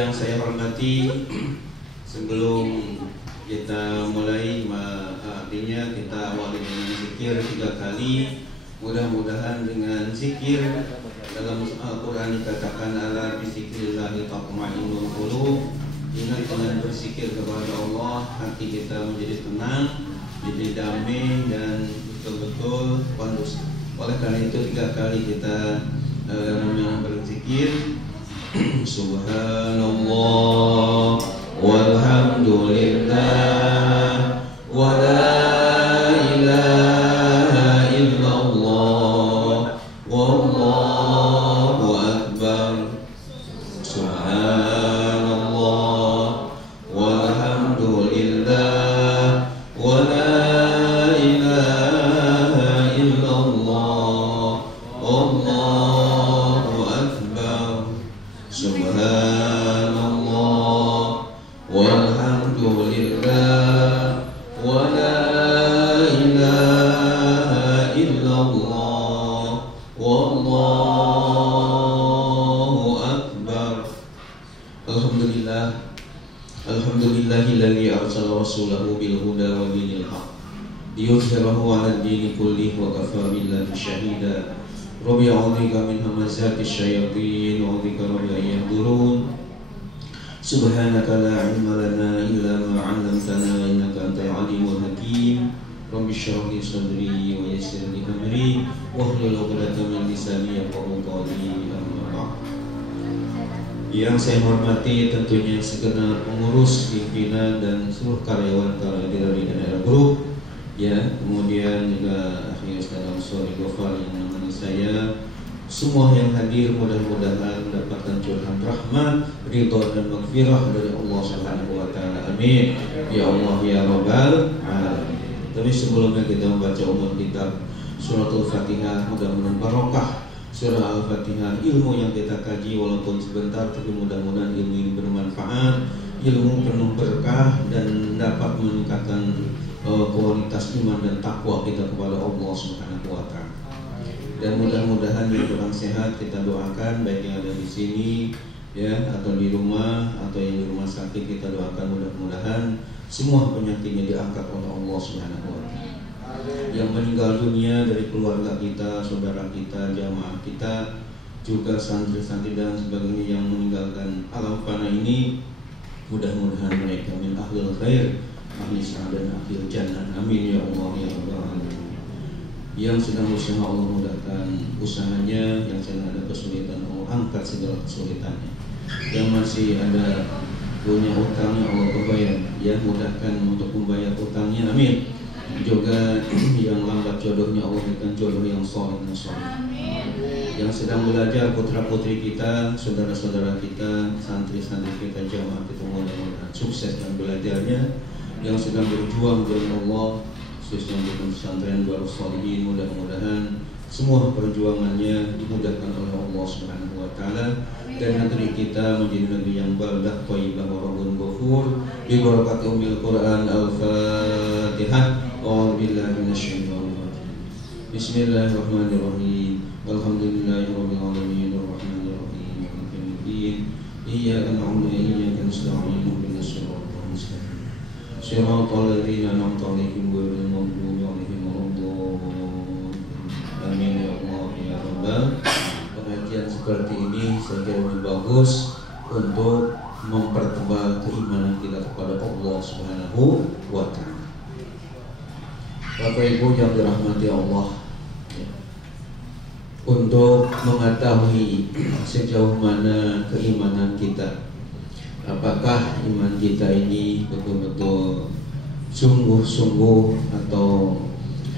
Yang saya hormati, sebelum kita mulai, artinya kita awali dengan zikir 3 kali. Mudah-mudahan dengan zikir dalam Al-Quran dikatakan ala bizikrillahi tatma'innul qulub. Ingat dengan berzikir kepada Allah, hati kita menjadi tenang, jadi damai dan betul-betul kondusif. Oleh karena itu 3 kali kita berzikir. Subhanallah walhamdulillah wa la ilaha illallah wallahu akbar. Subhanallah walhamdulillah wa la ilaha illallah wallahu akbar. Subhanallah walhamdulillah wa la ilaha illallah wallahu akbar. Alhamdulillah, alhamdulillahilladzi arsala rasulahu bil huda wa dinil haq liyuzhirahu 'ala ad-dini kullih wa kafaa billahi shahida. Rabbi a'udzubika min hamazati syayatin wa a'udzubika rabbi an yahdurun. Subhanaka la 'ilma lana illa ma 'allamtana innaka antal alimul hakim. Rabbi shrah li sadri wa yassir li amri wahlul 'uqdatam min lisani yafqahu qawli. Amma ba'd. Yang saya hormati tentunya segenap pengurus, pimpinan dan seluruh karyawan dari daerah grup, ya, kemudian juga akhir Ustaz Ansori Gofar yang menemani saya, semua yang hadir mudah-mudahan mendapatkan curahan rahmat, ridha dan maghfirah dari Allah Subhanahu wa taala. Amin. Ya Allah ya Rabbal alamin. Tapi sebelumnya kita membaca umum kitab Suratul Fatihah, mudah-mudahan barokah surah Al-Fatihah, ilmu yang kita kaji walaupun sebentar, tapi mudah-mudahan ilmu ini bermanfaat, ilmu penuh berkah dan dapat meningkatkan kualitas iman dan takwa kita kepada Allah Subhanahu wa taala. Dan mudah-mudahan yang kurang sehat kita doakan, baik yang ada di sini ya atau di rumah atau yang di rumah sakit, kita doakan mudah-mudahan semua penyakitnya diangkat oleh Allah Subhanahu wa taala. Yang meninggal dunia dari keluarga kita, saudara kita, jamaah kita, juga santri-santri dan sebagainya yang meninggalkan alam fana ini, mudah-mudahan mereka min ahlul khair, ahli sa'adah dan akhir jannah. Amin ya Allah ya Rabbal alamin. Yang sedang usaha Allah mudahkan usahanya, yang sedang ada kesulitan Allah angkat segala kesulitannya. Yang masih ada punya utangnya Allah kebayar, ya mudahkan untuk membayar utangnya. Amin. Juga yang lambat jodohnya Allah berikan jodoh yang soleh dan soleh. Yang sedang belajar putra-putri kita, saudara-saudara kita, santri-santri kita, jamaah kita, mudah-mudahan sukses dan belajarnya. Yang sedang berjuang dengan Allah, khususnya di pesantren Darus Sholihin, mudah-mudahan semua perjuangannya dimudahkan oleh Allah Subhanahu wa taala, dan negeri kita menjadi negeri yang baldah, thayyibah, wa rabbun ghafur bi barakati ummil Quran. Al-Fatihah. A'udzubillahi minasyaitonir rajim. Bismillahirrahmanirrahim. Alhamdulillahirabbil alamin arrahmanir rahim maliki yaumiddin. Iyyaka na'budu wa iyyaka nasta'in ihdinas siratal mustaqim. Shiratal ladzina an'amta 'alaihim ghairil maghdubi 'alaihim waladdallin. Amin ya Allah ya Rabbal. Pengajian seperti ini saya kira lebih bagus untuk mempertebal keimanan kita kepada Allah Subhanahu wa taala. Bapak Ibu yang dirahmati Allah, ya, untuk mengetahui sejauh mana keimanan kita, apakah iman kita ini betul-betul sungguh-sungguh atau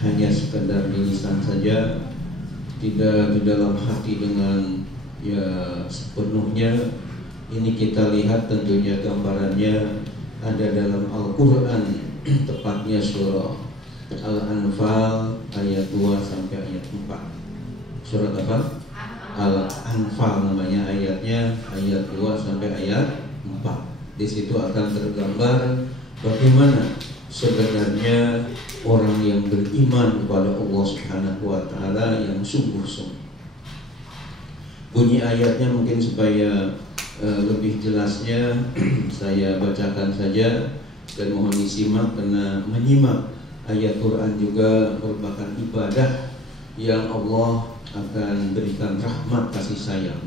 hanya sekedar di lisan saja, tidak di dalam hati dengan ya sepenuhnya. Ini kita lihat tentunya gambarannya ada dalam Al-Quran, tepatnya surah Al-Anfal ayat 2 sampai ayat 4. Surat apa? Al-Anfal namanya ayatnya, ayat 2 sampai ayat 4. Di situ akan tergambar bagaimana sebenarnya orang yang beriman kepada Allah Subhanahu wa taala yang sungguh-sungguh. Bunyi ayatnya mungkin supaya Lebih jelasnya saya bacakan saja dan mohon disimak, karena menyimak ayat Quran juga merupakan ibadah yang Allah akan berikan rahmat kasih sayang.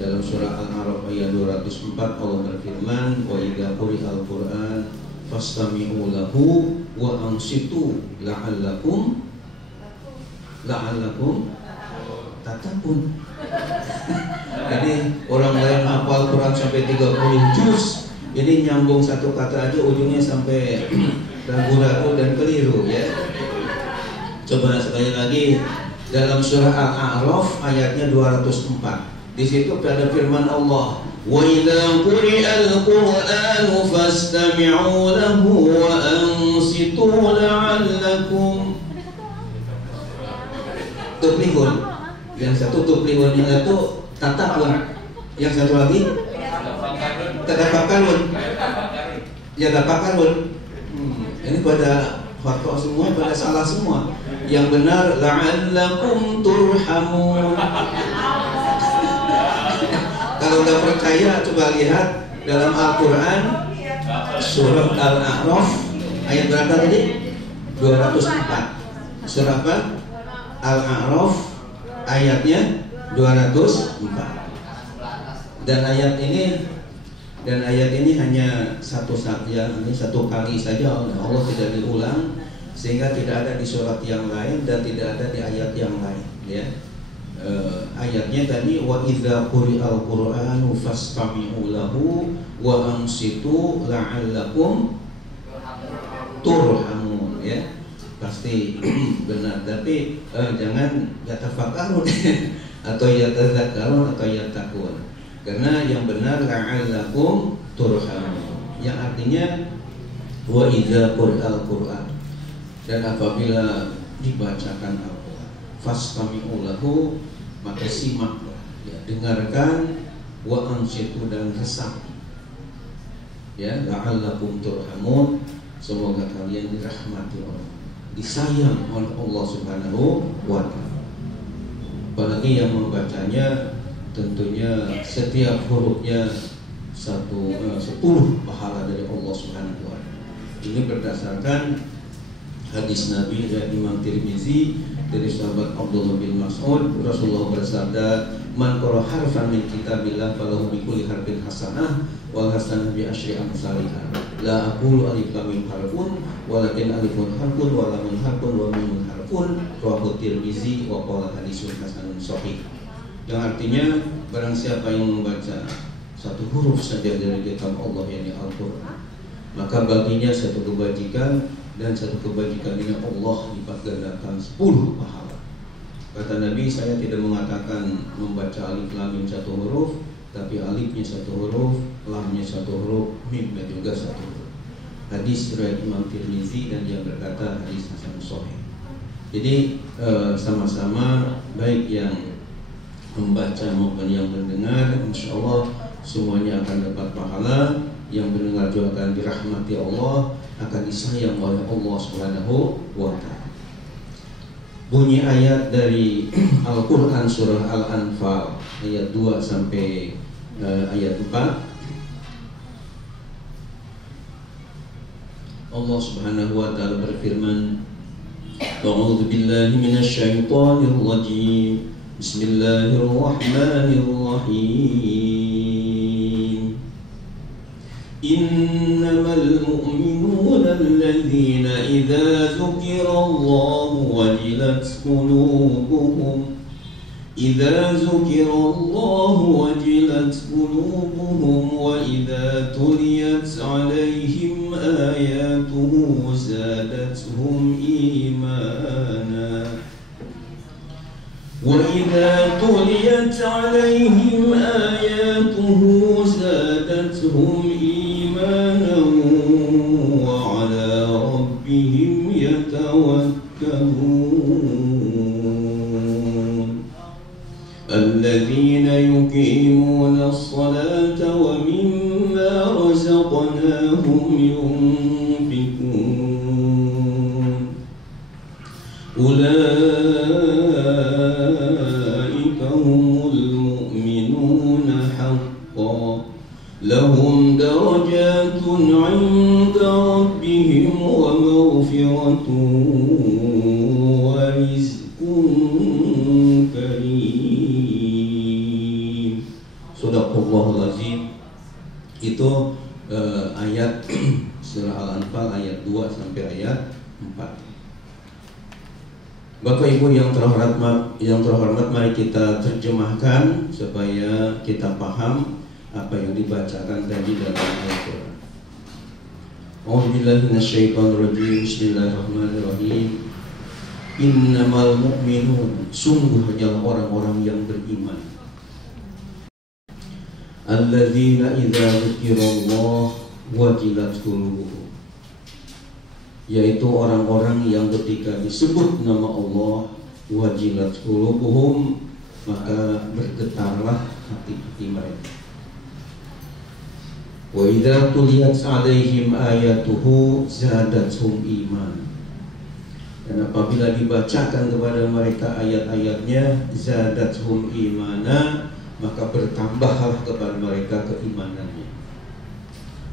Dalam surah Al-A'raf ayat 204 Allah berfirman, wa idza quri'al Qur'an fastami'u lahu wa ansitu la'allakum tatakun. Jadi orang lain hafal Quran sampai 30 juz, ini nyambung satu kata aja ujungnya sampai ragu-ragu dan keliru ya. Coba sekali lagi dalam surah Al-A'raf ayatnya 204. Di situ ada firman Allah, wa idza quri'al Qur'anu fastami'u lahu wa ansitu la'allakum tuflihun. Yang satu tuflihun, yang satu tatakun, yang satu lagi tadaffakarun. Ya tadaffakarun. Ini pada fakta semua, pada salah semua. Yang benar la'allakum turhamun. Kalau nggak percaya coba lihat dalam Al-Quran surah Al-A'raf ayat berapa tadi? 204. Surah apa? Al-A'raf ayatnya 204. Dan ayat ini hanya satu kali saja Allah tidak diulang, sehingga tidak ada di surat yang lain dan tidak ada di ayat yang lain ya. Ayatnya tadi wa idza quri'al Qur'anu fastami'u lahu wa ansitu la'allakum turhamun ya. Pasti benar, tapi jangan yatafakkarun atau yatadzakkarun atau yattaqun. Karena yang benar la'allakum turhamun, yang artinya wa idza quri'al Qur'an, dan apabila dibacakan Al-Qur'an fastami'u lahu, maka simaklah ya, dengarkan, wa ansitu dan resapi ya, la'allakum turhamun, semoga kalian dirahmati Allah, disayang oleh Allah Subhanahu wa ta'ala. Apalagi yang membacanya tentunya setiap hurufnya 10 pahala dari Allah Subhanahu wa ta'ala. Ini berdasarkan hadis Nabi dari Imam Tirmizi dari sahabat Abdullah bin Mas'ud. Rasulullah bersabda, man qara harfan min kitabillah falahu bi kulli harfin hasanah wal hasanah bi asyri amsalihha. La aqulu alif lam mim harfun walakin alifun harfun wa lamun harfun wa mimun harfun. Rawahu Tirmizi wa qala hadisun hasanun shahih. Yang artinya barang siapa yang membaca satu huruf saja dari kitab Allah yakni Al-Qur'an, maka baginya satu kebajikan, dan satu kebajikan ini Allah lipat gandakan 10 pahala. Kata Nabi, saya tidak mengatakan membaca alif lam mim satu huruf, tapi alifnya satu huruf, lamnya satu huruf, mimnya juga satu huruf. Hadis riwayat Imam Tirmizi dan dia berkata hadis hasan sahih. Jadi sama-sama baik yang membaca maupun yang mendengar, insya Allah semuanya akan dapat pahala. Yang mendengar juga akan dirahmati Allah, akan disayang oleh Allah Subhanahu wa ta'ala. Bunyi ayat dari Al-Quran surah Al-Anfal ayat 2 sampai ayat 4. Allah Subhanahu wa ta'ala berfirman, A'udzu billahi minasy syaithanir rajim. Bismillahirrahmanirrahim. Innamal mu'minuna alladhina idza dzukirallahu wajilat qulubuhum wa idza tuliyat 'alaihim ayatuhu zadatuhum imana وَإِذَا تُلِيَتْ عَلَيْهِمْ آيَاتُهُ زَادَتْهُمْ إِيمَانًا وَعَلَى رَبِّهِمْ يَتَوَكَّلُونَ الَّذِينَ يُقِيمُونَ الصَّلَاةَ وَمِمَّا رَزَقْنَاهُمْ يُنْفِقُونَ أولئك هم المؤمنون حقا lahum darajatun 'inda rabbihim wa maghfiratun wa rizqun karim. Shadaqallahul azim. Itu ayat surah Al-Anfal ayat 2 sampai ayat 4. Bapak Ibu yang terhormat, mari kita terjemahkan supaya kita paham apa yang dibacakan tadi dalam Al-Quran. A'udzubillahi minasyaitonirrajim. Bismillahirrahmanirrahim. Innamal mu'minun, sungguh hanyalah orang-orang yang beriman. Alladzina idza dzukirallah wajilat qulubuhum, yaitu orang-orang yang ketika disebut nama Allah wajilat qulubuhum, maka bergetarlah hati-hati mereka. Wa idza tuliyat 'alaihim ayatuhu zadatuhum iman, dan apabila dibacakan kepada mereka ayat-ayatnya zadatuhum imana, maka bertambahlah kepada mereka keimanannya.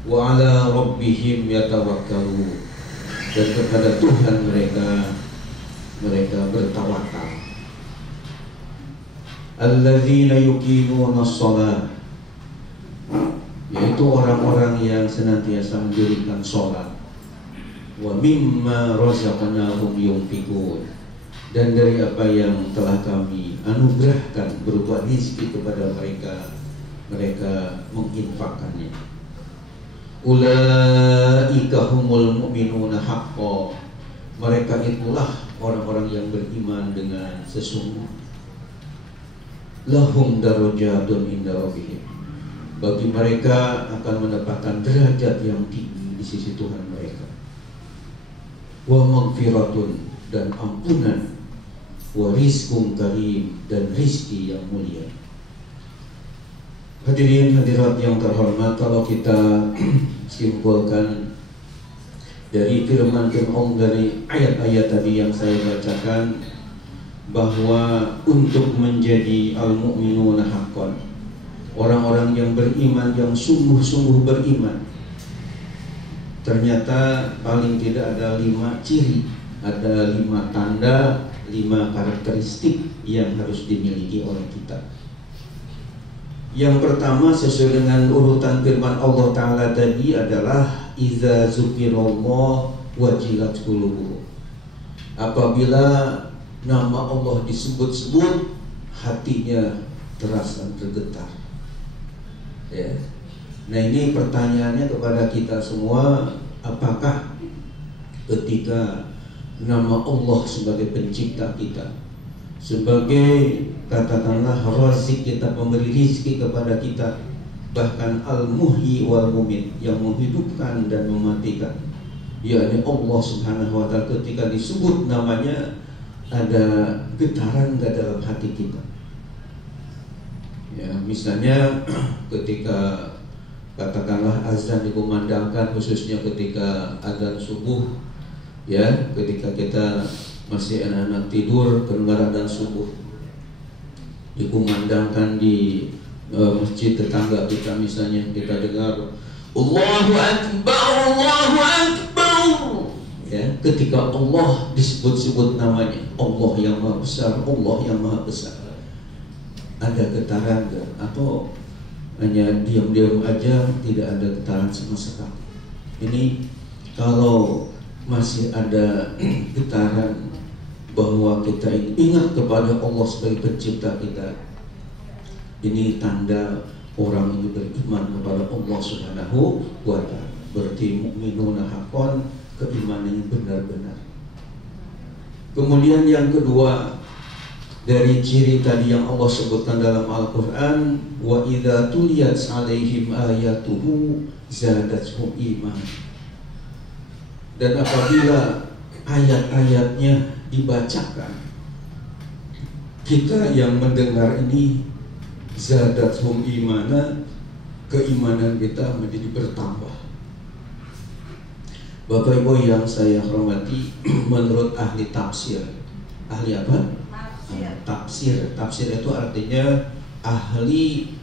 Wa 'ala rabbihim yatawakkalun, dan kepada Tuhan mereka bertawakal. Alladzina yuqimuna shalah, yaitu orang-orang yang senantiasa mendirikan sholat. Wa mimma razaqnahum yunfiqun, dan dari apa yang telah kami anugerahkan berupa rezeki kepada mereka, mereka menginfakkannya. Ulaika humul mu'minuna haqqan, mereka itulah orang-orang yang beriman dengan sesungguhnya. Lahum darajatun inda rabbihim, bagi mereka akan mendapatkan derajat yang tinggi di sisi Tuhan mereka. Wa maghfiratun, dan ampunan. Wa rizqun karim, dan rizki yang mulia. Hadirin hadirat yang terhormat, kalau kita simpulkan dari firman-firman dari ayat-ayat tadi yang saya bacakan, bahwa untuk menjadi al-mu'minuna haqqan, orang-orang yang beriman, yang sungguh-sungguh beriman, ternyata paling tidak ada 5 ciri, ada 5 tanda, 5 karakteristik yang harus dimiliki oleh kita. Yang pertama, sesuai dengan urutan firman Allah Ta'ala tadi, adalah iza zukirallah wajilat qulubuhum. Apabila nama Allah disebut-sebut, hatinya terasa bergetar. Ya. Nah, ini pertanyaannya kepada kita semua, apakah ketika nama Allah sebagai pencipta kita, sebagai katakanlah razik kita, pemberi rizki kepada kita, bahkan al-muhyi wal mumit, yang menghidupkan dan mematikan, yakni Allah Subhanahu wa ta'ala, ketika disebut namanya ada getaran ke dalam hati kita. Ya, misalnya ketika katakanlah azan dikumandangkan, khususnya ketika azan subuh, ya, ketika kita masih anak-anak tidur, kedengaran azan subuh dikumandangkan di masjid tetangga kita, misalnya kita dengar Allahu Akbar, Allahu Akbar. Ya, ketika Allah disebut-sebut namanya, Allah yang maha besar, Allah yang maha besar, ada getaran gak? Atau hanya diam-diam aja, tidak ada getaran sama sekali? Ini kalau masih ada getaran bahwa kita ingat kepada Allah sebagai pencipta kita, ini tanda orang ini beriman kepada Allah Subhanahu wa ta'ala. Berarti mu'minuna haqqan, keimanan yang benar-benar. Kemudian yang kedua, dari ciri tadi yang Allah sebutkan dalam Al-Quran, wa idza tuliyat 'alaihim ayatuhu zadatuhum iman, dan apabila ayat-ayatnya dibacakan, kita yang mendengar ini zadatuhum imana, keimanan kita menjadi bertambah. Bapak Ibu yang saya hormati, menurut ahli tafsir, ahli apa? Tafsir. Tafsir itu artinya ahli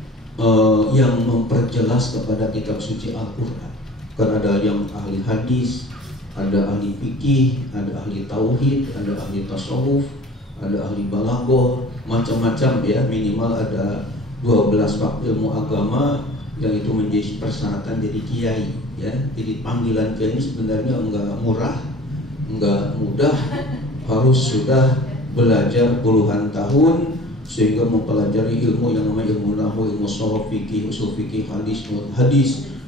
yang memperjelas kepada kitab suci Al-Quran. Kan ada yang ahli hadis, ada ahli fikih, ada ahli tauhid, ada ahli tasawuf, ada ahli balaghah, macam-macam ya. Minimal ada 12 bab ilmu agama yang itu menjadi persyaratan jadi kiai ya. Jadi panggilan kiai ini sebenarnya enggak murah, enggak mudah, harus sudah belajar puluhan tahun sehingga mempelajari ilmu yang namanya ilmu nahwu, ilmu sharaf, fikih, usul fikih, hadis,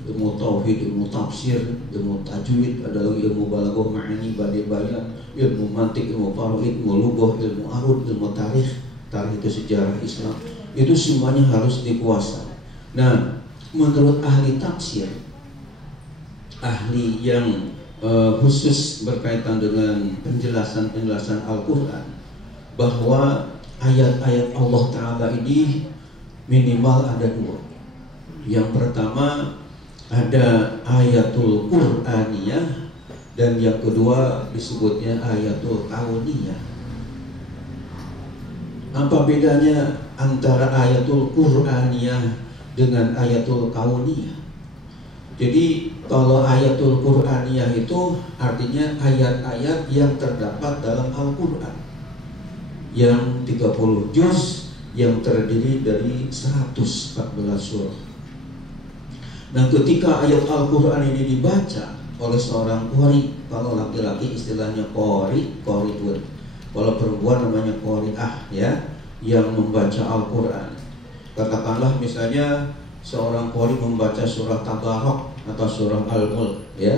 ilmu tauhid, ilmu tafsir, ilmu tajwid, ada lagi ilmu balaghah, ma'ani, badi bayan, ilmu mantik, ilmu faraid, ilmu lughah, ilmu arud, ilmu tarikh itu sejarah Islam. Itu semuanya harus dikuasai. Nah, menurut ahli tafsir, ahli yang khusus berkaitan dengan penjelasan Al-Quran, bahwa ayat-ayat Allah Ta'ala ini minimal ada dua. Yang pertama ada ayatul Qur'aniyah, dan yang kedua disebutnya ayatul kauniyah. Apa bedanya antara ayatul Qur'aniyah dengan ayatul kauniyah? Jadi kalau ayatul Qur'aniyah itu artinya ayat-ayat yang terdapat dalam Al-Quran yang 30 juz yang terdiri dari 114 surah. Nah, ketika ayat Al-Quran ini dibaca oleh seorang qari, kalau laki-laki istilahnya qari itu, kalau perempuan namanya qari'ah ya, yang membaca Al-Quran. Katakanlah misalnya seorang qari membaca surah Tabarak atau surah Al-Mulk ya.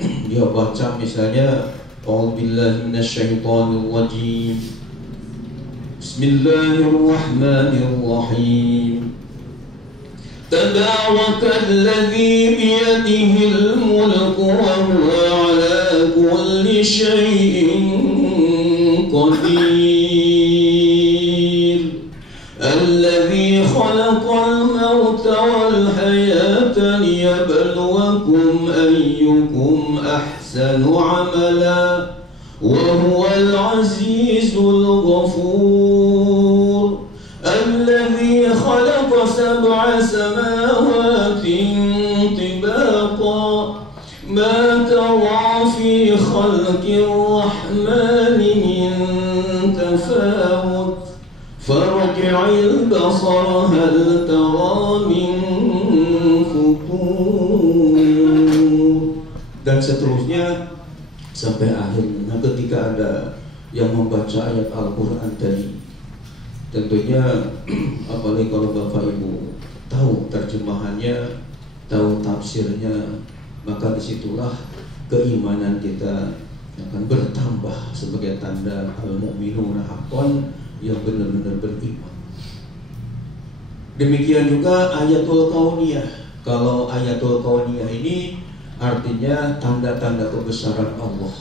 Dia baca misalnya A'udzubillahi minasyaitonir rajim, Bismillahirrahmanirrahim, Tabarakalladzii biyadihil mulku wa huwa ala kulli syai'in qadir, Alladzii khalaqal mauta wal hayata liyabluwakum ayyukum ahsanu amala wa huwal azizul ghafur, Alladzii khalaqa sab'a samaawatin tibaqa, ma tara fi khalqir rahmani min tafawut, farji'il basara hal tara min futur, dan seterusnya sampai akhir. Nah, ketika ada yang membaca ayat Al-Quran tadi, tentunya apalagi kalau Bapak Ibu tahu terjemahannya, tahu tafsirnya, maka disitulah keimanan kita akan bertambah sebagai tanda al-mu'minuna haqqan, yang benar-benar beriman. Demikian juga ayatul kauniyah. Kalau ayatul kauniyah ini artinya tanda-tanda kebesaran Allah,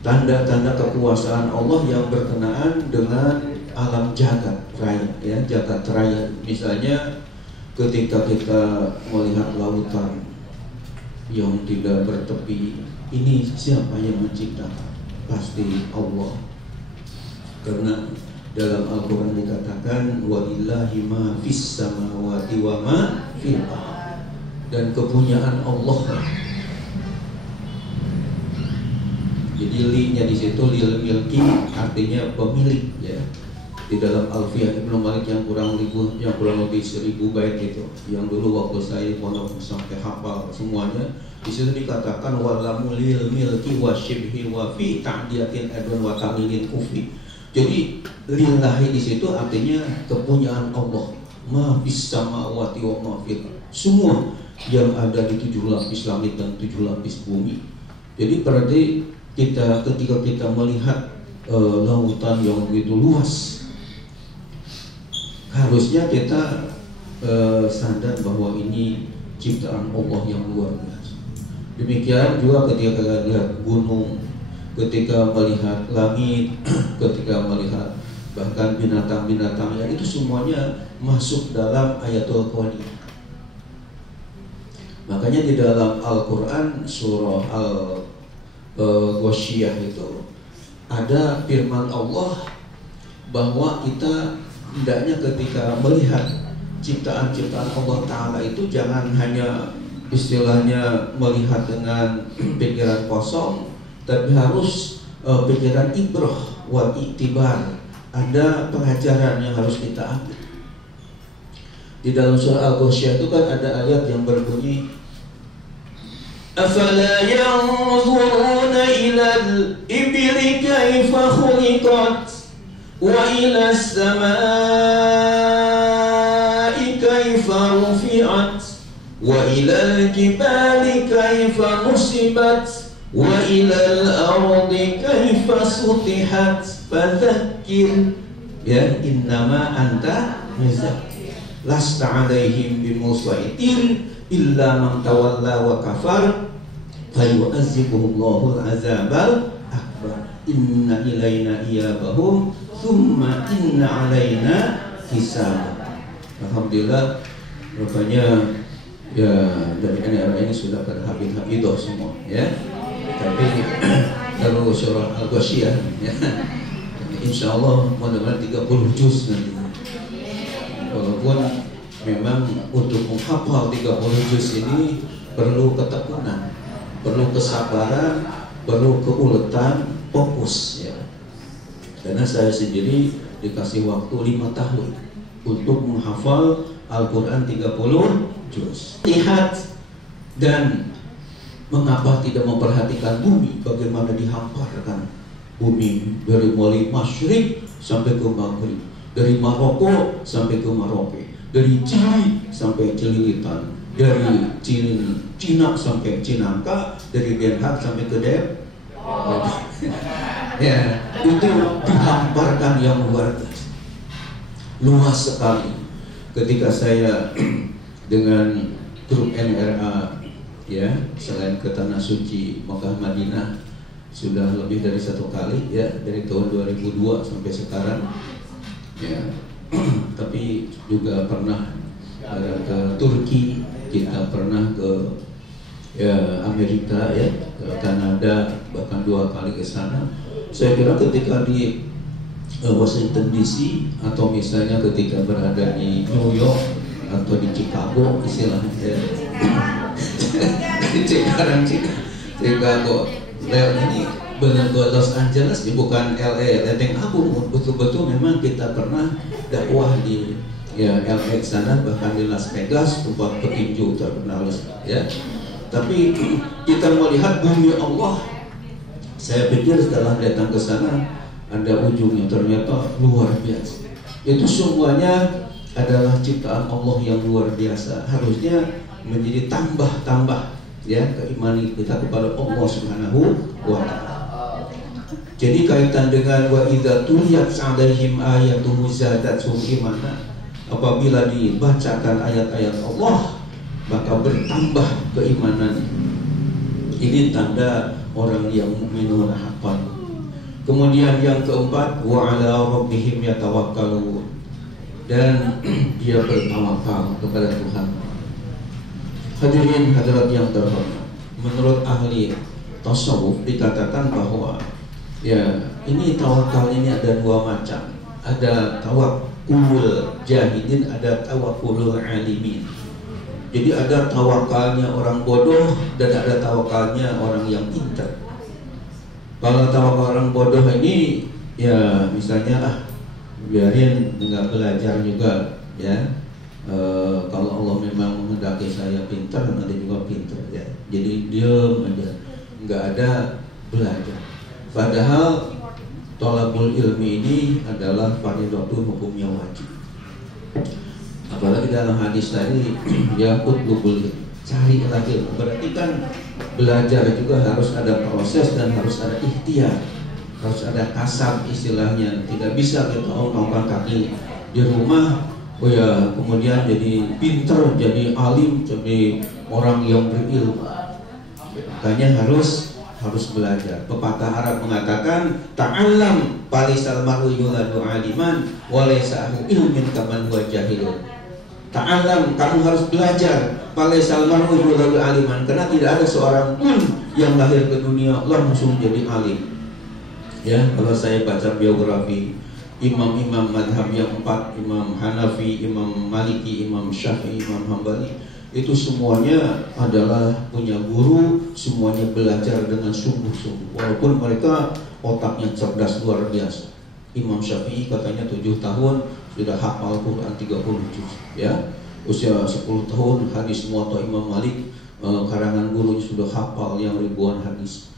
tanda-tanda kekuasaan Allah yang berkenaan dengan alam jagat raya ya, jagat raya. Misalnya ketika kita melihat lautan yang tidak bertepi, ini siapa yang menciptakan? Pasti Allah. Karena dalam Al-Quran dikatakan walillahi ma fis samawati wa ma fil ardh, dan kepunyaan Allah. Jadi li-nya di situ lil milki artinya pemilik ya. Di dalam Alfiyah Ibnu Malik yang kurang lebih 1000 bait itu, yang dulu waktu saya pondok sampai hafal semuanya, di situ dikatakan walamu lil milki wa syibhi wa fi ta'diyatin adwan wa ta'lilin kufi. Jadi lillahi di situ artinya kepunyaan Allah, ma fis samawati wa ma fil ardh, semua yang ada di 7 lapis langit dan 7 lapis bumi. Jadi berarti ketika kita melihat lautan yang begitu luas, harusnya kita sadar bahwa ini ciptaan Allah yang luar biasa. Demikian juga ketika kita lihat gunung, ketika melihat langit, ketika melihat bahkan binatang-binatang yang itu semuanya masuk dalam ayatul kauniyah. Makanya di dalam Al-Quran surah Al-Ghasyiyah itu ada firman Allah bahwa kita hendaknya ketika melihat ciptaan-ciptaan Allah Ta'ala itu jangan hanya istilahnya melihat dengan pikiran kosong, tapi harus pikiran ibrah wal iktibar. Ada pelajaran yang harus kita ambil. Di dalam surah Al-Ghasyiyah itu kan ada ayat yang berbunyi, afala yanzuruna ilal ibli kaifa khuliqat wa ila samai kaifa rufi'at wa ilal jibali kaifa nusibat wa ilal ardi kaifa sutihat fadzakir ya innama anta muzakkir lasta alaihim bimusaitir illa man tawalla wa kafar fayu'azzibuhullahu al-azabal akbar inna ilaina iyabahum thumma inna alaina hisab. Alhamdulillah, rupanya ya dari era ini sudah pada habib-habidoh semua ya. Tapi kalau surah Al-Ghasyiyah ya, insyaallah mudah-mudahan 30 juz nanti. Walaupun memang untuk menghafal 30 juz ini perlu ketekunan, perlu kesabaran, perlu keuletan, fokus ya. Karena saya sendiri dikasih waktu 5 tahun untuk menghafal Al-Quran 30 juz. Lihat dan mengapa tidak memperhatikan bumi, bagaimana dihamparkan bumi dari mulai masyrik sampai ke maghrib, dari Maroko sampai ke Maroke, dari Chili sampai Cililitan, dari Cina sampai Cinangka, dari Den Haag sampai ke Depok. Ya, itu dihamparkan yang luar biasa, luas sekali. Ketika saya dengan grup NRA ya, selain ke Tanah Suci Mekah Madinah sudah lebih dari 1 kali ya, dari tahun 2002 sampai sekarang ya. Tapi juga pernah ke Turki, kita pernah ke ya, Amerika ya, ke Kanada, bahkan 2 kali ke sana. Saya kira ketika di Washington DC atau misalnya ketika berada di New York atau di Chicago istilahnya ya, Chicago ini benar-benar Los Angeles ya, bukan LA Lenteng Agung, betul-betul memang kita pernah dakwah di ya LA sana, bahkan di Las Vegas tempat petinju terkenal ya. Tapi kita melihat bumi Allah, saya pikir setelah datang ke sana ada ujungnya, ternyata luar biasa. Itu semuanya adalah ciptaan Allah yang luar biasa, harusnya menjadi tambah ya keimanan kita kepada Allah Subhanahu wa ta'ala. Jadi kaitan dengan wa idza tuliyat 'alaihim ayatuhu zadatuhum imana, apabila dibacakan ayat-ayat Allah maka bertambah keimanan. Ini tanda orang yang mukminun haqqan. Kemudian yang keempat, wa 'ala rabbihim yatawakkalun, dan dia bertawakal kepada Tuhan. Hadirin hadirat yang terhormat, menurut ahli tasawuf dikatakan bahwa ya ini tawakal ini ada 2 macam. Ada tawakkul jahilin, ada tawakkul alimin. Jadi ada tawakalnya orang bodoh dan ada tawakalnya orang yang pintar. Kalau tawakal orang bodoh ini ya misalnya biarin nggak belajar juga ya. Kalau Allah memang menghendaki saya pintar, nanti juga pintar ya. Jadi diam aja, nggak ada belajar. Padahal thalabul ilmi ini adalah fardhu hukumnya wajib. Apalagi dalam hadis tadi ya utlubul, cari lagi. Berarti kan belajar juga harus ada proses dan harus ada ikhtiar, harus ada kasab istilahnya. Tidak bisa kita ngangkat kaki di rumah, oh ya kemudian jadi pinter, jadi alim, jadi orang yang berilmu. Makanya harus belajar. Pepatah Arab mengatakan ta'allam falisal mar'u yuladu aliman wa laysa ilmin kaman huwa jahilun. Ta'allam, kamu harus belajar. Falisal mar'u yuladu aliman, karena tidak ada seorang pun yang lahir ke dunia langsung jadi alim. Ya, kalau saya baca biografi imam-imam madhab yang 4, Imam Hanafi, Imam Maliki, Imam Syafi'i, Imam Hambali, itu semuanya adalah punya guru, semuanya belajar dengan sungguh-sungguh. Walaupun mereka otaknya cerdas luar biasa. Imam Syafi'i katanya 7 tahun sudah hafal Quran 30 juz, ya. Usia 10 tahun hadis Muwatta. Imam Malik karangan gurunya sudah hafal yang ribuan hadis.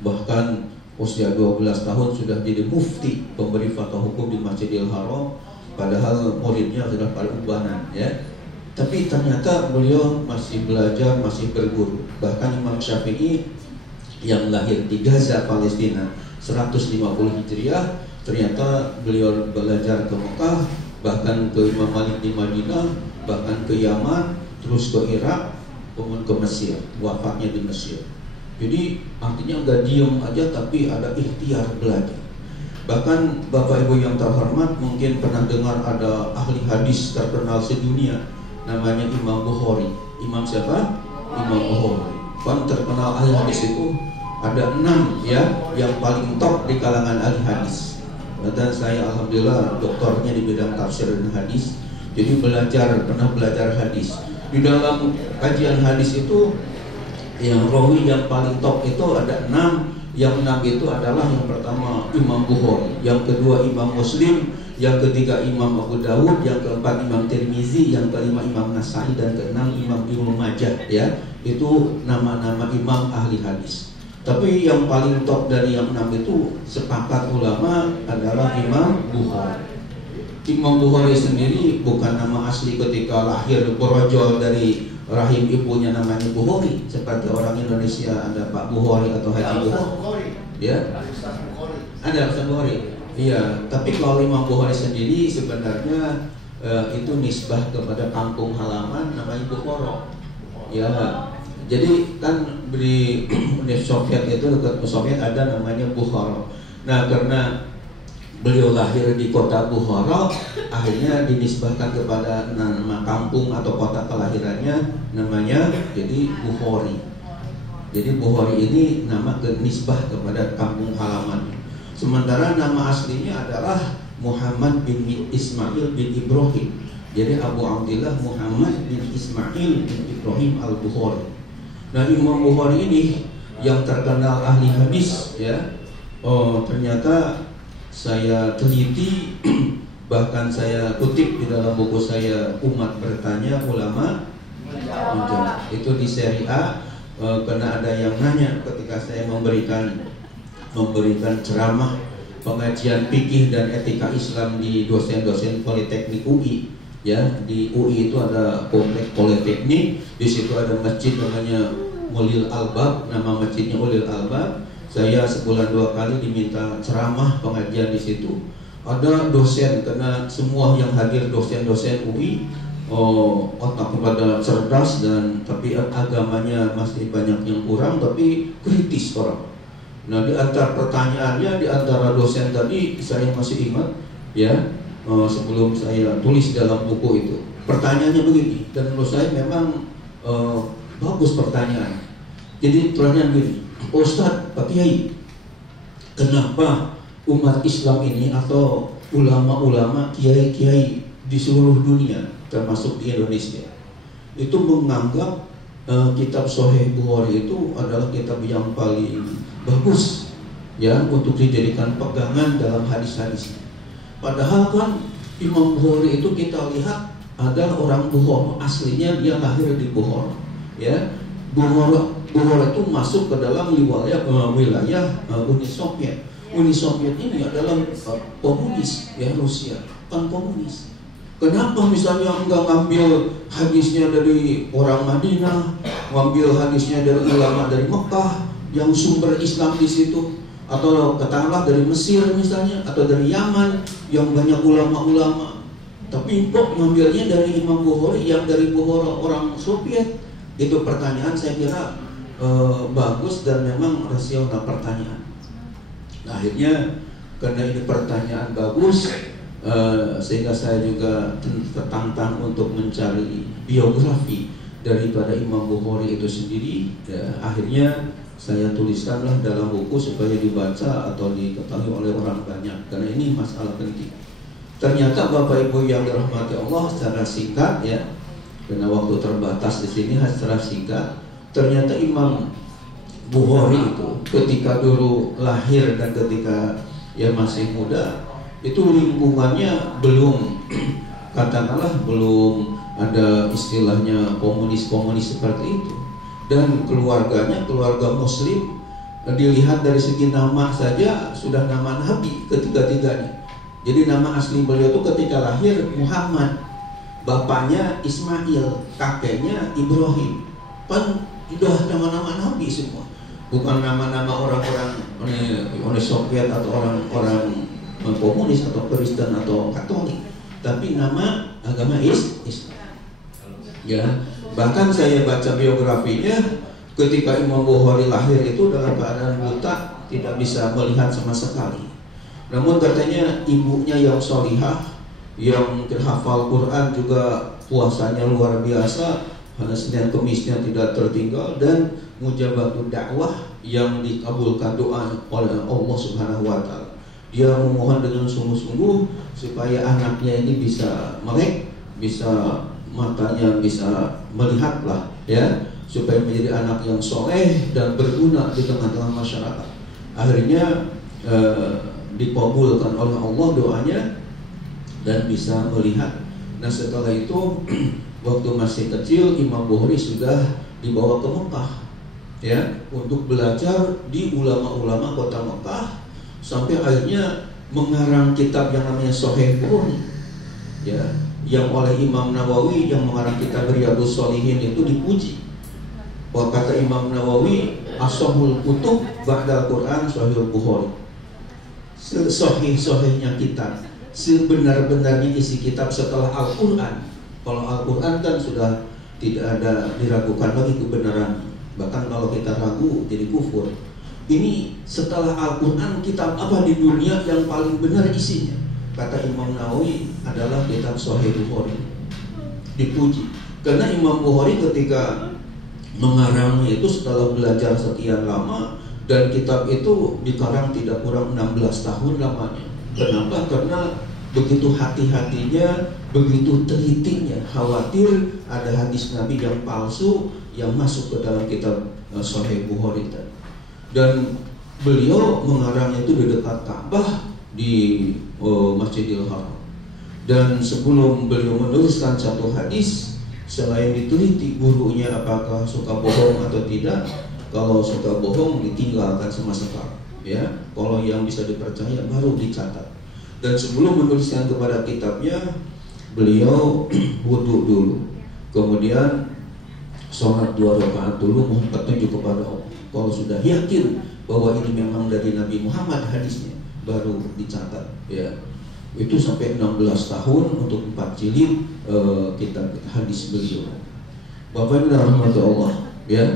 Bahkan usia 12 tahun sudah jadi mufti, pemberi fatwa hukum di Masjidil Haram, padahal muridnya sudah pada ubanan, ya. Tapi ternyata beliau masih belajar, masih berguru. Bahkan Imam Syafi'i yang lahir di Gaza, Palestina 150 Hijriah, ternyata beliau belajar ke Mekah, bahkan ke Imam Malik di Madinah, bahkan ke Yaman, terus ke Irak, kemudian ke Mesir, wafatnya di Mesir. Jadi artinya nggak diem aja, tapi ada ikhtiar belajar. Bahkan Bapak Ibu yang terhormat mungkin pernah dengar ada ahli hadis terkenal sedunia, namanya Imam Bukhari. Imam siapa? Imam Bukhari. Kan terkenal ahli hadis itu ada 6 ya, yang paling top di kalangan ahli hadis. Dan saya alhamdulillah doktornya di bidang tafsir dan hadis. Jadi pernah belajar hadis. Di dalam kajian hadis itu yang rawi yang paling top itu ada 6. Yang 6 itu adalah yang pertama Imam Bukhari, yang kedua Imam Muslim, yang ketiga Imam Abu Dawud, yang keempat Imam Tirmizi, yang kelima Imam Nasai, dan keenam Imam Ibnu Majah, ya. Itu nama-nama imam ahli hadis. Tapi yang paling top dari yang 6 itu sepakat ulama adalah Imam Bukhari. Imam Bukhari sendiri bukan nama asli ketika lahir berojol dari rahim ibunya namanya Bukhari, seperti orang Indonesia ada Pak Bukhari atau Haji Bukhari. Ya, ada Ustaz Bukhari. Iya, tapi kalau Imam Bukhari sendiri sebenarnya itu nisbah kepada kampung halaman namanya Bukhara. Ya, jadi kan di Uni Soviet itu dekat Soviet ada namanya Bukhara. Nah, karena beliau lahir di kota Bukhara, akhirnya dinisbahkan kepada nama kampung atau kota kelahirannya namanya jadi Bukhari. Jadi Bukhari ini nama nisbah kepada kampung halaman. Sementara nama aslinya adalah Muhammad bin Ismail bin Ibrahim. Jadi Abu Abdillah Muhammad bin Ismail bin Ibrahim al-Bukhari. Nah, Imam Bukhari ini yang terkenal ahli hadis, ya. Ternyata saya teliti, bahkan saya kutip di dalam buku saya Umat Bertanya, Ulama Menjawab. Itu di seri A, karena ada yang nanya ketika saya memberikan ceramah pengajian fikih dan etika Islam di dosen-dosen Politeknik UI. Ya, di UI itu ada kompleks politeknik, di situ ada masjid namanya Ulil Albab, nama masjidnya Ulil Albab. Saya sebulan 2 kali diminta ceramah pengajian di situ. Ada dosen, karena semua yang hadir dosen-dosen UI otak pada cerdas, dan tapi agamanya masih banyak yang kurang, tapi kritis orang. Nah, di antara pertanyaannya, di antara dosen tadi saya masih ingat, ya. Sebelum saya tulis dalam buku itu, pertanyaannya begini, dan menurut saya memang bagus pertanyaan. Jadi pertanyaan begini, Ustadz, Pak Kiai, kenapa umat Islam ini atau ulama-ulama, kiai-kiai di seluruh dunia, termasuk di Indonesia, itu menganggap kitab Sahih Bukhari itu adalah kitab yang paling bagus, ya, untuk dijadikan pegangan dalam hadis-hadisnya. Padahal kan Imam Bukhari itu kita lihat adalah orang Bukhara, aslinya dia lahir di Bukhara, ya. Bukhara itu masuk ke dalam wilayah Uni Soviet. Uni Soviet ini adalah komunis, ya, Rusia kan komunis. Kenapa misalnya enggak ngambil hadisnya dari orang Madinah, ngambil hadisnya dari ulama dari Mekah yang sumber Islam di situ? Atau katakanlah dari Mesir misalnya, atau dari Yaman yang banyak ulama-ulama, tapi kok ngambilnya dari Imam Bukhari yang dari Bukhara orang Soviet? Itu pertanyaan saya kira bagus dan memang rasional pertanyaan. Nah, akhirnya karena ini pertanyaan bagus, sehingga saya juga tertantang untuk mencari biografi daripada Imam Bukhari itu sendiri, ya, akhirnya saya tuliskanlah dalam buku supaya dibaca atau diketahui oleh orang banyak, karena ini masalah penting. Ternyata Bapak Ibu yang dirahmati Allah, secara singkat ya, karena waktu terbatas di sini, secara singkat, ternyata Imam Bukhari itu ketika dulu lahir dan ketika ya masih muda, itu lingkungannya belum katakanlah belum ada istilahnya komunis seperti itu, dan keluarganya keluarga Muslim. Dilihat dari segi nama saja sudah nama Nabi ketiga-tiganya. Jadi nama asli beliau itu ketika lahir Muhammad, bapaknya Ismail, kakeknya Ibrahim. Kan sudah nama-nama Nabi semua, bukan nama-nama orang-orang Uni Soviet atau orang-orang komunis atau Kristen atau Katolik, tapi nama agama Islam. Ya, bahkan saya baca biografinya, ketika Imam Bukhari lahir itu dalam keadaan buta, tidak bisa melihat sama sekali. Namun katanya ibunya yang sholihah, yang terhafal Quran, juga puasanya luar biasa, pada Senin Kemisnya tidak tertinggal, dan mujabatul dakwah yang dikabulkan doa oleh Allah Subhanahu wa taala. Dia memohon dengan sungguh-sungguh supaya anaknya ini bisa melek, bisa matanya bisa melihatlah ya, supaya menjadi anak yang soleh dan berguna di tengah-tengah masyarakat. Akhirnya dikabulkan oleh Allah doanya dan bisa melihat. Nah setelah itu waktu masih kecil Imam Bukhari sudah dibawa ke Mekah ya, untuk belajar di ulama-ulama kota Mekah, sampai akhirnya mengarang kitab yang namanya Sahih Bukhari ya, yang oleh Imam Nawawi yang mengarang kitab Riyadhus Shalihin itu dipuji. Kata Imam Nawawi, ashahul kutub ba'dal Quran Sahih Bukhari. Sahih-sahihnya kitab, sebenar-benarnya isi kitab setelah Al-Quran. Kalau Al-Quran kan sudah tidak ada diragukan lagi kebenaran, bahkan kalau kita ragu jadi kufur. Ini setelah Al-Quran, kitab apa di dunia yang paling benar isinya? Kata Imam Nawawi adalah kitab Sahih Bukhari. Dipuji karena Imam Bukhari ketika mengarangnya itu setelah belajar sekian lama, dan kitab itu dikarang tidak kurang 16 tahun lamanya. Kenapa? Karena begitu hati-hatinya, begitu telitinya, khawatir ada hadis Nabi yang palsu yang masuk ke dalam kitab Sahih Bukhari. Dan beliau mengarangnya itu di dekat Ka'bah di Masjidil Haram. Dan sebelum beliau menuliskan satu hadis, selain diteliti gurunya apakah suka bohong atau tidak. Kalau suka bohong ditinggalkan sama sekali ya. Kalau yang bisa dipercaya baru dicatat. Dan sebelum menuliskan kepada kitabnya, beliau wudhu dulu, kemudian sholat 2 rakaat dulu, mohon petunjuk kepada Allah. Kalau sudah yakin bahwa ini memang dari Nabi Muhammad hadisnya, baru dicatat ya. Itu sampai 16 tahun untuk 4 jilid kitab hadis beliau. Bapak Ibu rahmati Allah ya.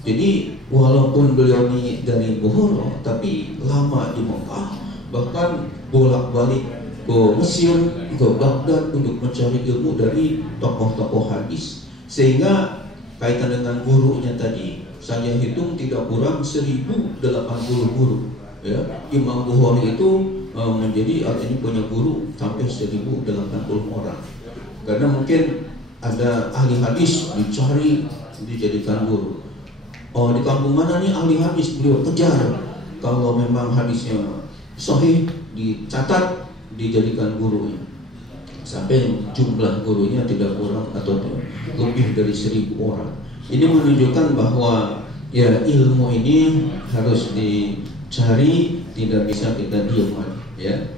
Jadi walaupun beliau ini dari Bukhara, tapi lama di Mekah, bahkan bolak-balik ke Mesir, ke Baghdad untuk mencari ilmu dari tokoh-tokoh hadis. Sehingga kaitan dengan gurunya tadi, saya hitung tidak kurang 1080 guru ya. Imam Bukhari itu menjadi artinya punya guru sampai 1080 orang. Karena mungkin ada ahli hadis dicari dijadikan guru. Oh, di kampung mana nih ahli hadis, beliau kejar. Kalau memang hadisnya sahih, dicatat, dijadikan gurunya. Sampai jumlah gurunya tidak kurang atau lebih dari 1000 orang. Ini menunjukkan bahwa ya ilmu ini harus dicari, tidak bisa kita diam ya.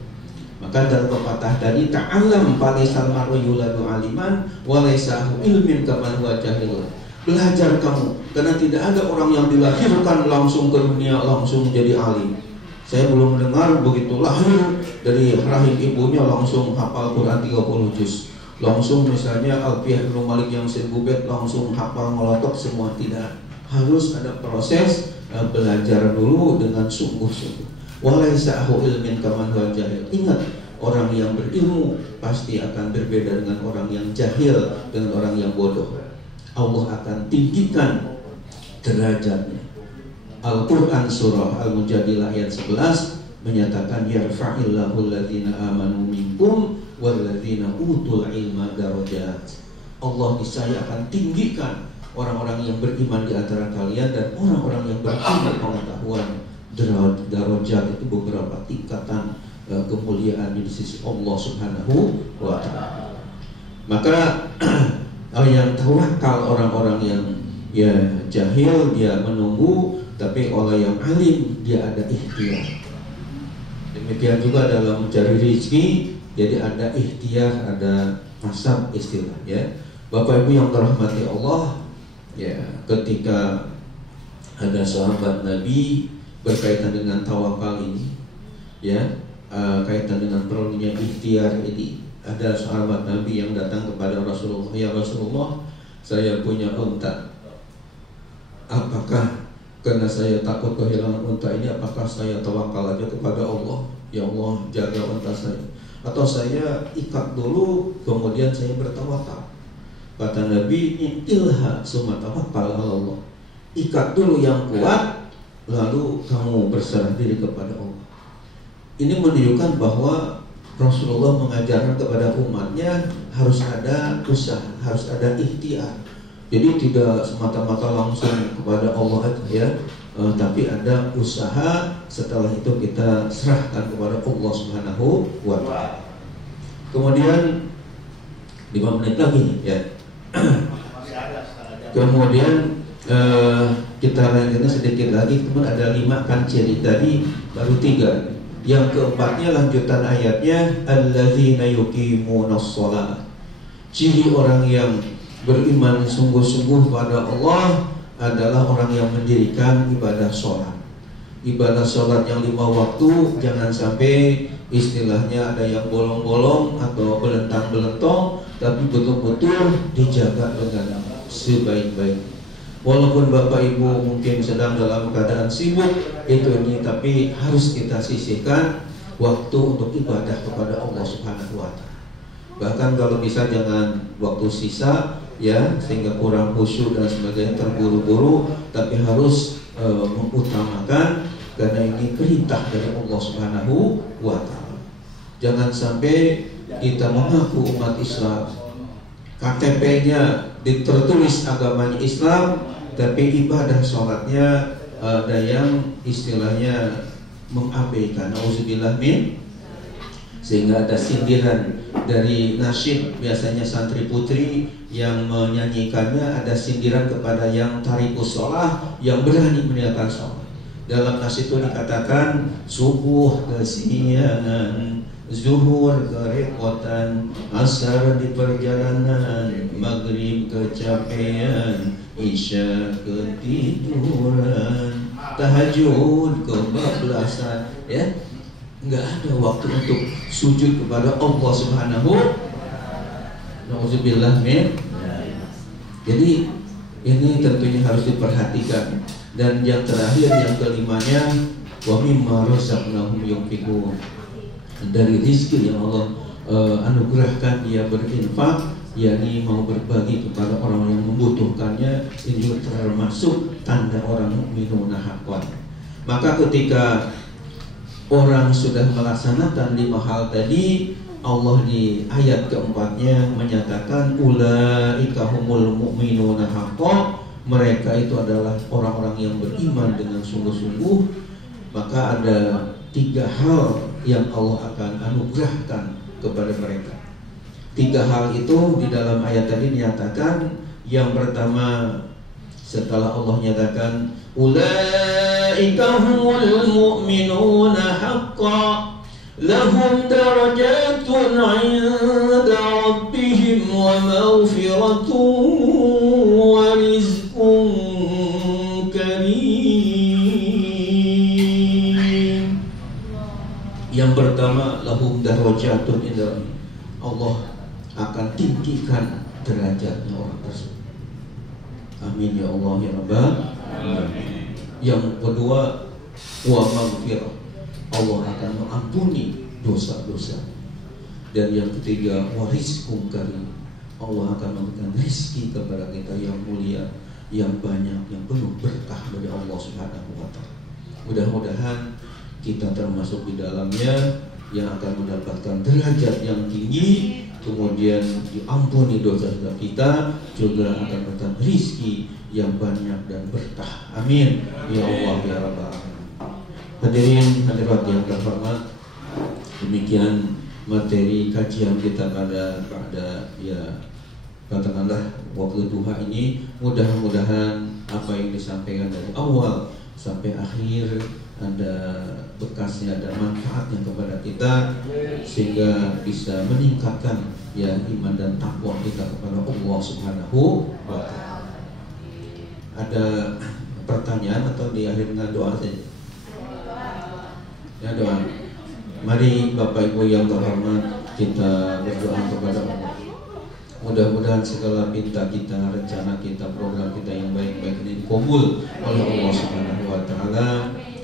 Maka dalam pepatah tadi, ta'allam falaisal mar'u yuladu aliman wa laisa ilmin kaman huwa jahil. Belajar kamu, karena tidak ada orang yang dilahirkan langsung ke dunia langsung jadi alim. Saya belum mendengar begitu lahir dari rahim ibunya langsung hafal Quran 30 juz, langsung misalnya Alfiyah Ibnu Malik yang 1000 bait langsung hafal molotov semua. Tidak, harus ada proses belajar dulu dengan sungguh-sungguh. Walaisahu ilmin kaman huwa jahil. Ingat, orang yang berilmu pasti akan berbeda dengan orang yang jahil, dengan orang yang bodoh. Allah akan tinggikan derajatnya. Al-Quran surah Al-Mujadilah ayat 11 menyatakan yarfa'illahu alladhina amanu minkum walladzina utul ilma darajat. Allah niscaya akan tinggikan orang-orang yang beriman di antara kalian dan orang-orang yang berilmu pengetahuan. Darajat itu beberapa tingkatan kemuliaan di sisi Allah Subhanahu wa ta'ala. Maka yang tawakal orang-orang yang ya jahil dia menunggu, tapi orang yang alim dia ada ikhtiar. Demikian juga dalam mencari rezeki, jadi ada ikhtiar, ada nasab istilah ya. Bapak Ibu yang dirahmati Allah, ya ketika ada sahabat Nabi berkaitan dengan tawakal ini, ya kaitan dengan perlunya ikhtiar ini, ada sahabat Nabi yang datang kepada Rasulullah, ya Rasulullah, saya punya unta. Apakah karena saya takut kehilangan unta ini, apakah saya tawakal aja kepada Allah? Ya Allah, jaga unta saya. Atau saya ikat dulu, kemudian saya bertawakal. Kata Nabi, intilha summa tawakkal Allah. Ikat dulu yang kuat, lalu kamu berserah diri kepada Allah. Ini menunjukkan bahwa Rasulullah mengajarkan kepada umatnya harus ada usaha, harus ada ikhtiar. Jadi tidak semata-mata langsung kepada Allah aja ya, tapi ada usaha. Setelah itu kita serahkan kepada Allah Subhanahu wa ta'ala. Kemudian 5 menit lagi ya. Kemudian kita lanjutkan sedikit lagi. Kemudian ada 5 kan ciri tadi, baru 3. Yang keempatnya lanjutan ayatnya, alladzina yuqimunas shalah. Ciri orang yang beriman sungguh-sungguh pada Allah adalah orang yang mendirikan ibadah sholat. Ibadah sholat yang 5 waktu, jangan sampai istilahnya ada yang bolong-bolong atau belentang-belentong, tapi betul-betul dijaga dengan sebaik-baik. Walaupun Bapak Ibu mungkin sedang dalam keadaan sibuk ini, tapi harus kita sisihkan waktu untuk ibadah kepada Allah Subhanahu wa ta'ala. Bahkan kalau bisa jangan waktu sisa ya, sehingga kurang khusyuk dan sebagainya, terburu-buru, tapi harus mengutamakan, karena ini perintah dari Allah Subhanahu wa ta'ala. Jangan sampai kita mengaku umat Islam, KTP-nya tertulis agamanya Islam, tapi ibadah sholatnya ada yang istilahnya mengabaikan. Auzubillah min. Sehingga ada sindiran dari nasyid, biasanya santri putri yang menyanyikannya, ada sindiran kepada yang tarikus sholah, yang berani meninggalkan sholat. Dalam nasyid itu dikatakan, subuh kesiangan, zuhur kerepotan, asar di perjalanan, maghrib kecapean, isya ketiduran, tahajud kebablasan, ya. Nggak ada waktu untuk sujud kepada Allah Subhanahu. Nauzubillah min. Jadi ini tentunya harus diperhatikan. Dan yang terakhir, yang kelimanya, wa mimma razaqnahum yunfiqun. Dari rezeki yang Allah anugerahkan dia berinfak, yakni mau berbagi kepada orang yang membutuhkannya. Ini juga termasuk tanda orang mukminuna haqqan. Maka ketika orang sudah melaksanakan 5 hal tadi, Allah di ayat keempatnya menyatakan ulaika humul mu'minuna haqqan. Mereka itu adalah orang-orang yang beriman dengan sungguh-sungguh. Maka ada 3 hal yang Allah akan anugerahkan kepada mereka. 3 hal itu di dalam ayat tadi dinyatakan. Yang pertama, setelah Allah nyatakan ulaika humul mu'minuna haqqan lahum darajatun 'inda rabbihim wa maghfiratun wa rizqun karim. Yang pertama, lahum darajatun 'inda rabbihim. Allah akan tinggikan derajatnya orang tersebut. Amin ya Allah ya Rabbal alamin. Yang kedua, wa maghfirah. Allah akan mengampuni dosa-dosa. Dan yang ketiga, wa rizqun karim. Allah akan memberikan rezeki kepada kita yang mulia, yang banyak, yang penuh berkah dari Allah Subhanahu wa Ta'ala. Mudah-mudahan kita termasuk di dalamnya yang akan mendapatkan derajat yang tinggi, kemudian diampuni dosa-dosa kita, juga akan mendapatkan rezeki yang banyak dan berkah. Amin ya Allah ya Rabbal alamin. Hadirin hadirat yang terhormat, demikian materi kajian kita pada ya katakanlah waktu duha ini. Mudah-mudahan apa yang disampaikan dari awal sampai akhir ada bekasnya, ada manfaatnya kepada kita, sehingga bisa meningkatkan ya iman dan takwa kita kepada Allah Subhanahu wa Ta'ala. Ada pertanyaan atau diakhiri dengan doa saja? Ya, doa. Mari Bapak Ibu yang terhormat, kita berdoa kepada Allah. Mudah-mudahan segala pinta kita, rencana kita, program kita yang baik-baik ini dikabul oleh Allah Subhanahu wa Ta'ala.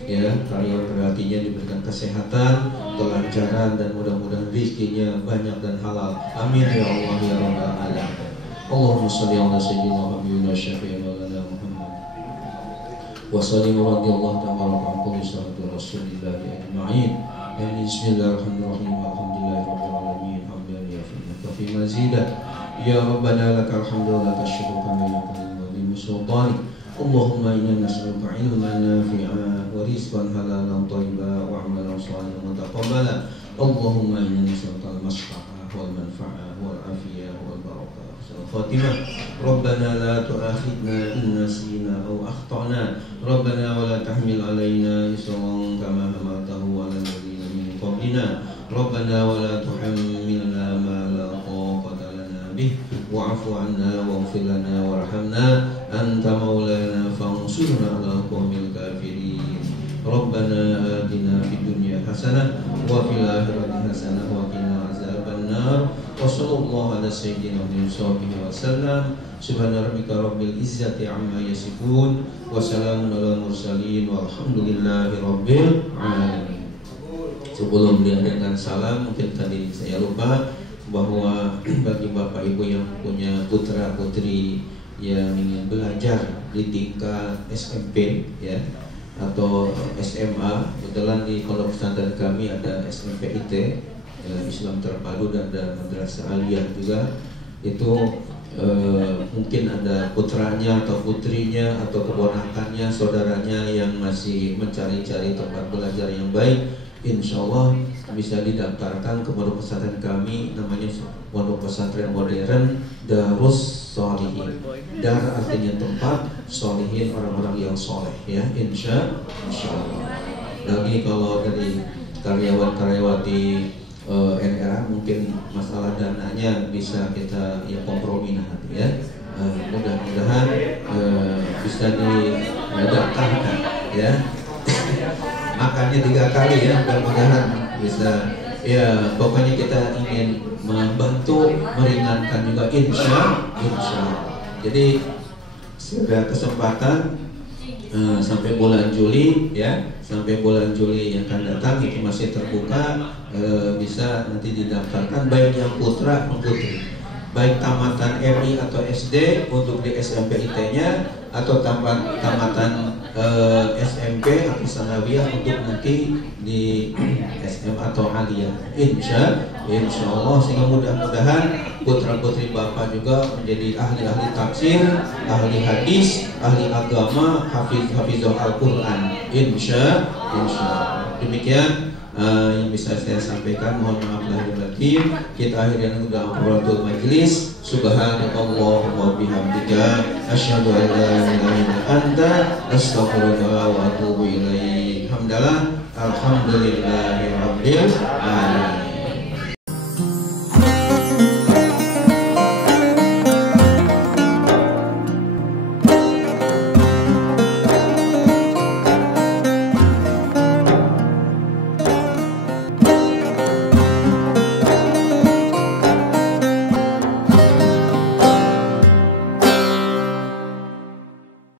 Ya, karya hatinya diberikan kesehatan, kelancaran, dan mudah-mudahan rezekinya banyak dan halal. Amin ya Allah ya Rabbal alamin. Allahumma shalli ala sayyidina Muhammadin wa syafi'ina Muhammad wa sallim radhiyallahu ta'ala an kulli sahabati Rasulillah ajma'in. Bismillahirrahmanirrahim. Alhamdulillahi rabbil alamin. Hamdan yafi'u fi mazidah. Ya Rabbana lakal hamdu wa lakal syukru kama yanbaghi li sultanik. Allahumma inna nas'aluka ilman nafi'an wa rizqan halalan thayyiban wa 'amalan shalihan mutaqabbalan. Allahumma inna nas'aluka al-mashaqqah wal manfa'ah wal 'afiyah wal barakah wal khatimah. Rabbana la tu'akhidna in nasina aw akhtana. Rabbana wa la tahmil 'alaina isran kama hamaltahu 'alal ladzina min qablina. Rabbana wa la tuhammilna ma la taqata lana bih wa'fu 'anna waghfir lana warhamna anta maulana fansurna 'alal qaumil kafirin. Rabbana atina fid dunya hasanah wa fil akhirati hasanah wa qina azabannar. Wa sallallahu ala sayyidina Muhammadin wa sallam. Subhana rabbika rabbil izzati amma yasifun wa salamun alal mursalin walhamdulillahi rabbil alamin. Sebelum diadakan salam, mungkin tadi saya lupa bahwa bagi Bapak Ibu yang punya putra putri yang ingin belajar di tingkat SMP ya atau SMA, kebetulan di pondok pesantren kami ada SMP IT Islam Terpadu dan ada madrasah aliyah juga. Itu mungkin ada putranya atau putrinya atau keponakannya, saudaranya yang masih mencari-cari tempat belajar yang baik, insya Allah bisa didaftarkan ke pondok pesantren kami, namanya Pondok Pesantren Modern Darus Sholihin. Dar artinya tempat, sholihin orang-orang yang soleh ya, insya Allah. Lagi kalau dari karyawan-karyawati NRA mungkin masalah dananya bisa kita ya kompromi nanti ya. Mudah-mudahan bisa didaftarkan ya. Makannya 3 kali ya, mudah-mudahan bisa ya. Pokoknya kita ingin membantu meringankan juga insya Allah. Jadi sudah kesempatan sampai bulan Juli ya, sampai bulan Juli yang akan datang itu masih terbuka, bisa nanti didaftarkan baik yang putra maupun putri, baik tamatan MI atau SD untuk di SMP IT-nya atau tamatan SMP atau sanawiyah untuk nanti di SM atau aliyah. Insya Allah, sehingga mudah-mudahan putra-putri Bapak juga menjadi ahli-ahli tafsir, ahli hadis, ahli agama, hafizul Al-Quran. Insya Allah. Demikian yang bisa saya sampaikan. Mohon maaf lahir batin. Kita akhirnya dengan doa majelis. Subhanallah wa bihamdika asyhadu an la ilaha illa anta astaghfiruka wa atubu ilaik. Alhamdulillah, alhamdulillahi rabbil alamin.